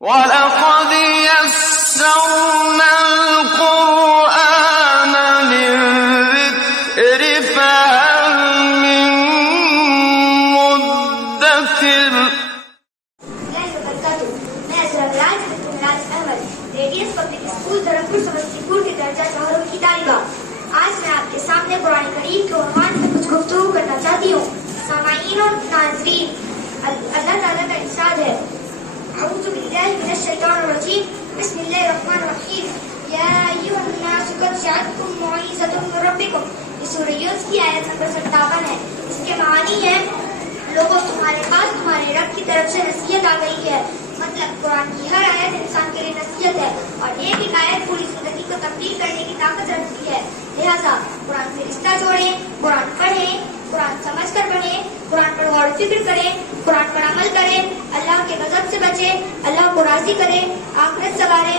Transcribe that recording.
وَلَقَدْ يَسَّرْنَا الْقُرْآنَ لِلذِّكْرِ فَهَلْ مِن مُّدَّكِرٍ. Readiness public school دھرمپور سمستی پور کے درجہ چہروں کی طالبہ. آج میں آپ کے سامنے قرآن کریم کے عنوان سے کچھ گفتگو کرنا چاہتی ہوں. سامعین اور ناظرین، اللہ تعالیٰ کا ارشاد ہے: اعوذ باللہ من الشیطان الرجیم، بسم اللہ الرحمن الرحیم، یا ایھا الناس قد جاءتکم موعظۃ من ربکم. یہ سورہ یونس کی آیت نمبر 57 ہے. اس کے معنی ہے: لوگوں، تمہارے پاس تمہارے رب کی طرف سے نصیحت آ گئی ہے. مطلب قرآن کی ہر آیت انسان کے لیے نصیحت ہے، اور ایک ایک آیت پوری زندگی کو تبدیل کرنے کی طاقت رکھتی ہے. لہٰذا قرآن سے رشتہ جوڑیں، قرآن پڑھیں، قرآن سمجھ کر پڑھیں، قرآن پر غور و فکر کریں، قرآن پر عمل کریں، اللہ کے غضب سے بچیں، اللہ کو راضی کریں، آخرت سنواریں